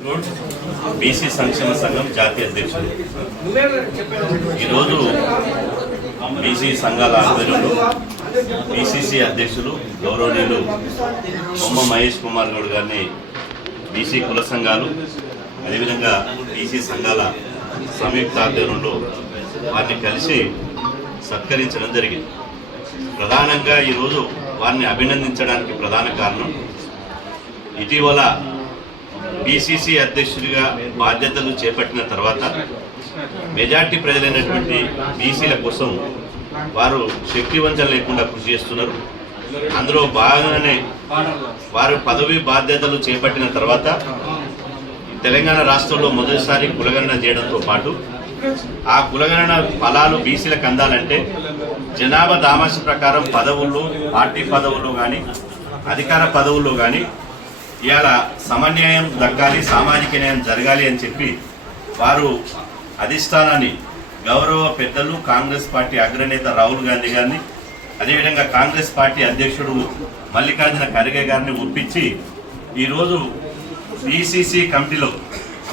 BC సంక్షేమ సంఘం జాతీయ అధ్యక్షుడు ఈరోజు బీసీ సంఘాల ఆధ్వర్యంలో బీసీసీ అధ్యక్షులు గౌరవనీయులు బొమ్మ మహేష్ కుమార్ గౌడ్ గారిని బీసీ కుల సంఘాలు అదేవిధంగా బీసీ సంఘాల సంయుక్త ఆధ్వర్యంలో వారిని కలిసి సత్కరించడం జరిగింది. ప్రధానంగా ఈరోజు వారిని అభినందించడానికి ప్రధాన కారణం ఇటీవల బీసీసీ అధ్యక్షుడిగా బాధ్యతలు చేపట్టిన తర్వాత మెజార్టీ ప్రజలైనటువంటి బీసీల కోసం వారు శక్తివంచన లేకుండా కృషి చేస్తున్నారు. అందులో భాగంగానే వారు పదవి బాధ్యతలు చేపట్టిన తర్వాత తెలంగాణ రాష్ట్రంలో మొదటిసారి కులగణన చేయడంతో పాటు ఆ కులగణన ఫలాలు బీసీలకు అందాలంటే జనాభా దామాష ప్రకారం పదవుల్లో పార్టీ పదవుల్లో కానీ అధికార పదవుల్లో కానీ ఇవాళ సమన్యాయం దక్కాలి సామాజిక న్యాయం జరగాలి అని చెప్పి వారు అధిష్టానాన్ని గౌరవ పెద్దలు కాంగ్రెస్ పార్టీ అగ్రనేత రాహుల్ గాంధీ గారిని అదేవిధంగా కాంగ్రెస్ పార్టీ అధ్యక్షుడు మల్లికార్జున ఖర్గే గారిని ఒప్పించి ఈరోజు పిసిసి కమిటీలో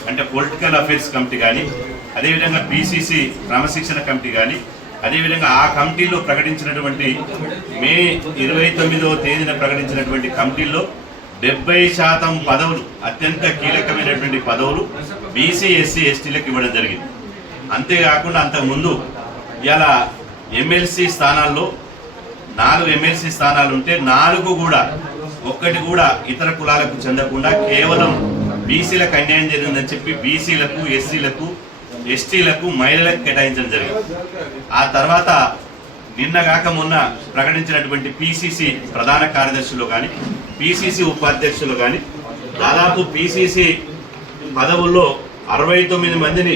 అంటే పొలిటికల్ అఫైర్స్ కమిటీ కానీ అదేవిధంగా పిసిసి క్రమశిక్షణ కమిటీ కానీ అదేవిధంగా ఆ కమిటీలో ప్రకటించినటువంటి మే ఇరవై తొమ్మిదవ తేదీన ప్రకటించినటువంటి కమిటీల్లో డెబ్బై శాతం పదవులు అత్యంత కీలకమైనటువంటి పదవులు బీసీ ఎస్సీ ఎస్టీలకు ఇవ్వడం జరిగింది. అంతేకాకుండా అంతకుముందు ఇలా ఎమ్మెల్సీ స్థానాల్లో నాలుగు ఎమ్మెల్సీ స్థానాలు ఉంటే నాలుగు కూడా ఒక్కటి కూడా ఇతర కులాలకు చెందకుండా కేవలం బీసీలకు అన్యాయం జరిగిందని చెప్పి బీసీలకు ఎస్సీలకు ఎస్టీలకు మహిళలకు కేటాయించడం జరిగింది. ఆ తర్వాత నిన్నగాక మొన్న ప్రకటించినటువంటి పిసిసి ప్రధాన కార్యదర్శులు కానీ పిసిసి ఉపాధ్యక్షులు కానీ దాదాపు పిసిసి పదవుల్లో అరవై తొమ్మిది మందిని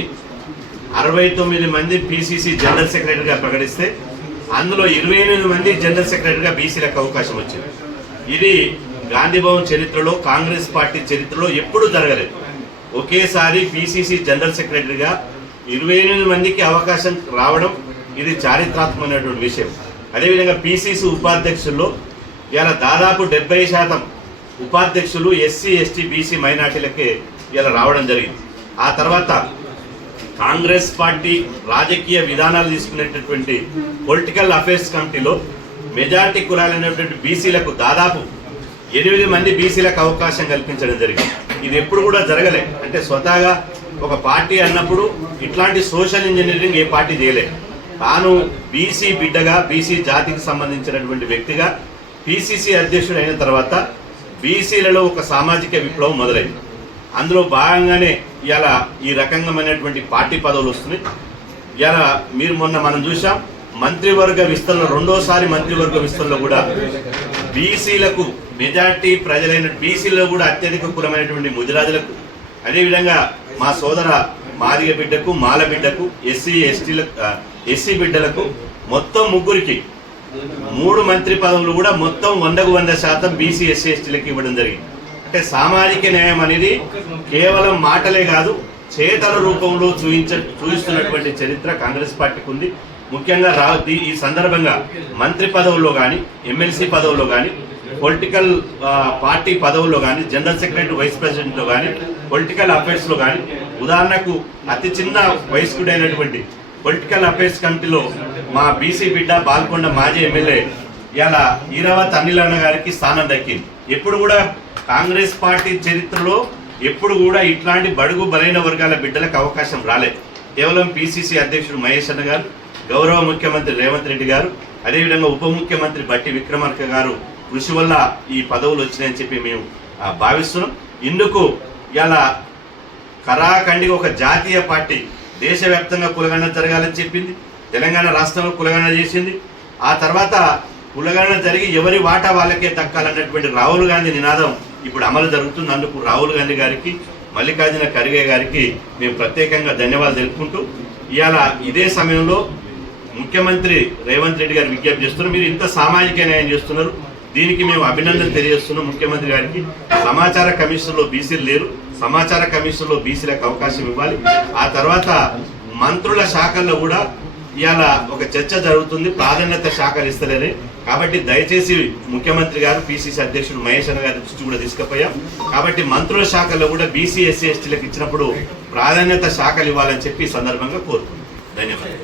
అరవై తొమ్మిది మంది పిసిసి జనరల్ సెక్రటరీగా ప్రకటిస్తే అందులో ఇరవై ఎనిమిది మంది జనరల్ సెక్రటరీగా బీసీలకు అవకాశం వచ్చింది. ఇది గాంధీభవన్ చరిత్రలో కాంగ్రెస్ పార్టీ చరిత్రలో ఎప్పుడూ జరగలేదు. ఒకేసారి పిసిసి జనరల్ సెక్రటరీగా ఇరవై ఎనిమిది మందికి అవకాశం రావడం ఇది చారిత్రాత్మకమైనటువంటి విషయం. అదేవిధంగా పిసిసి ఉపాధ్యక్షుల్లో ఇలా దాదాపు డెబ్బై శాతం ఉపాధ్యక్షులు ఎస్సీ ఎస్టీ బీసీ మైనార్టీలకే ఇలా రావడం జరిగింది. ఆ తర్వాత కాంగ్రెస్ పార్టీ రాజకీయ విధానాలు తీసుకునేటటువంటి పొలిటికల్ అఫైర్స్ కమిటీలో మెజార్టీ కులాలైనటువంటి బీసీలకు దాదాపు ఎనిమిది మంది బీసీలకు అవకాశం కల్పించడం జరిగింది. ఇది ఎప్పుడు కూడా జరగలే. అంటే స్వతహాగా ఒక పార్టీ అన్నప్పుడు ఇట్లాంటి సోషల్ ఇంజనీరింగ్ ఏ పార్టీ చేయలే. తాను బీసీ బిడ్డగా బీసీ జాతికి సంబంధించినటువంటి వ్యక్తిగా పిసిసి అధ్యక్షుడు అయిన తర్వాత బీసీలలో ఒక సామాజిక విప్లవం మొదలైంది. అందులో భాగంగానే ఇలా ఈ రకంగామైనటువంటి పార్టీ పదవులు వస్తున్నాయి. ఇలా మీరు మొన్న మనం చూసాం మంత్రివర్గ విస్తరణ రెండోసారి మంత్రివర్గ విస్తరణలో కూడా బీసీలకు మెజార్టీ ప్రజలైన బీసీలో కూడా అత్యధిక కులమైనటువంటి ముదిరాజులకు అదేవిధంగా మా సోదర మాదిగ బిడ్డకు మాల బిడ్డకు ఎస్సీ ఎస్టీలకు ఎస్సీ బిడ్డలకు మొత్తం ముగ్గురికి మూడు మంత్రి పదవులు కూడా మొత్తం వందకు వంద శాతం బీసీ ఎస్సీ ఎస్టీలకు ఇవ్వడం జరిగింది. అంటే సామాజిక న్యాయం అనేది కేవలం మాటలే కాదు చేతల రూపంలో చూయించ చూపిస్తున్నటువంటి చరిత్ర కాంగ్రెస్ పార్టీకి ఉంది. ముఖ్యంగా రా దీ- ఈ సందర్భంగా మంత్రి పదవుల్లో కానీ ఎమ్మెల్సీ పదవుల్లో కానీ పొలిటికల్ పార్టీ పదవుల్లో కానీ జనరల్ సెక్రటరీ వైస్ ప్రెసిడెంట్లో కానీ పొలిటికల్ అఫైర్స్లో కానీ ఉదాహరణకు అతి చిన్న వయస్కుడైనటువంటి పొలిటికల్ అఫైర్స్ కమిటీలో మా బీసీ బిడ్డ బాల్కొండ మాజీ ఎమ్మెల్యే ఇలా ఈరావత్ అనిల్ అన్న గారికి స్థానం దక్కింది. ఎప్పుడు కూడా కాంగ్రెస్ పార్టీ చరిత్రలో ఎప్పుడు కూడా ఇట్లాంటి బడుగు బలైన వర్గాల బిడ్డలకు అవకాశం రాలేదు. కేవలం పిసిసి అధ్యక్షుడు మహేష్ అన్న గారు గౌరవ ముఖ్యమంత్రి రేవంత్ రెడ్డి గారు అదేవిధంగా ఉప ముఖ్యమంత్రి బట్టి విక్రమార్క గారు కృషి వల్ల ఈ పదవులు వచ్చినాయని చెప్పి మేము భావిస్తున్నాం. ఇందుకు ఇలా కరాఖండిగా ఒక జాతీయ పార్టీ దేశవ్యాప్తంగా కులగణన జరగాలని చెప్పింది. తెలంగాణ రాష్ట్రంలో కులగణన చేసింది. ఆ తర్వాత కులగణన జరిగి ఎవరి వాటా వాళ్ళకే దక్కాలన్నటువంటి రాహుల్ గాంధీ నినాదం ఇప్పుడు అమలు జరుగుతుంది. అందుకు రాహుల్ గాంధీ గారికి మల్లికార్జున ఖర్గే గారికి మేము ప్రత్యేకంగా ధన్యవాదాలు తెలుపుకుంటూ ఇవాళ ఇదే సమయంలో ముఖ్యమంత్రి రేవంత్ రెడ్డి గారు విజ్ఞప్తి చేస్తున్నారు. మీరు ఇంత సామాజిక న్యాయం చేస్తున్నారు. దీనికి మేము అభినందన తెలియజేస్తున్నాం. ముఖ్యమంత్రి గారికి సమాచార కమిషన్లో బీసీలు లేరు. సమాచార కమిషన్లో బీసీలకు అవకాశం ఇవ్వాలి. ఆ తర్వాత మంత్రుల శాఖల్లో కూడా ఇవాళ ఒక చర్చ జరుగుతుంది. ప్రాధాన్యత శాఖలు ఇస్తలేని. కాబట్టి దయచేసి ముఖ్యమంత్రి గారు పిసిసి అధ్యక్షుడు మహేష్ అన్న గారి దృష్టి కూడా తీసుకుపోయాం. కాబట్టి మంత్రుల శాఖల్లో కూడా బీసీ ఎస్సీ ఎస్టీలకు ఇచ్చినప్పుడు ప్రాధాన్యత శాఖలు ఇవ్వాలని చెప్పి ఈ సందర్భంగా కోరుకుంటున్నాం